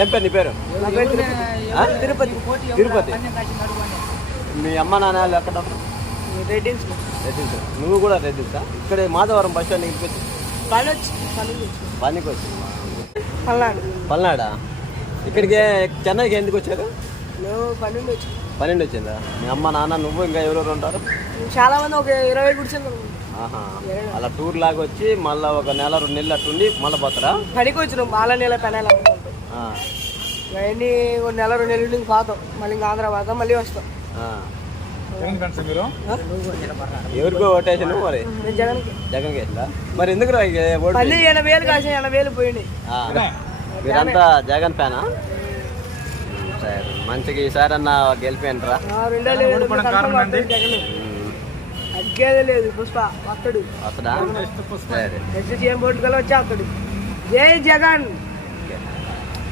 ఏం పేరు నీ పేరు? తిరుపతి. తిరుపతి. మీ అమ్మ నాన్న ఎక్కడ? రెడ్డిన్స్. రెడ్డిన్స్. నువ్వు కూడా రెడ్డిన్సా? ఇక్కడ మాధవరం బస్ స్టాండ్ ఇంటికి పనికి వచ్చి పల్నాడా? ఇక్కడికి చెన్నైకి ఎందుకు వచ్చారు? పన్నెండు వచ్చిందా? మీ అమ్మ నాన్న నువ్వు ఇంకా ఎవరెవరు ఉంటారు? చాలా మంది, ఒక 20 కూర్చొని. అలా టూర్ లాగా వచ్చి మళ్ళీ ఒక నెల 2 నెలలు అట్టుండి మళ్ళీ పోతారా? పనికి వచ్చినాం. బాల నెల పెనాలి అవన్నీ. 1 నెల 2 నెలలు నుంచి పోతాం. మళ్ళీ ఇంకా ఆంధ్ర పోతాం, మళ్ళీ వస్తాం. ఎవరికో ఓటేసి నువ్వు? మరి జగన్కి వేసిందా? మరి ఎందుకు 80,000 కాసిన 80,000 పోయినాయి. మీరంతా జగన్ ఫ్యానా? సరే, మంచిగా ఈసారి అన్న గెలిపోయినరా? అగ్గేదే లేదు. పుష్ప వస్తాడు. వస్తాడా? సరే, వచ్చి జై జగన్.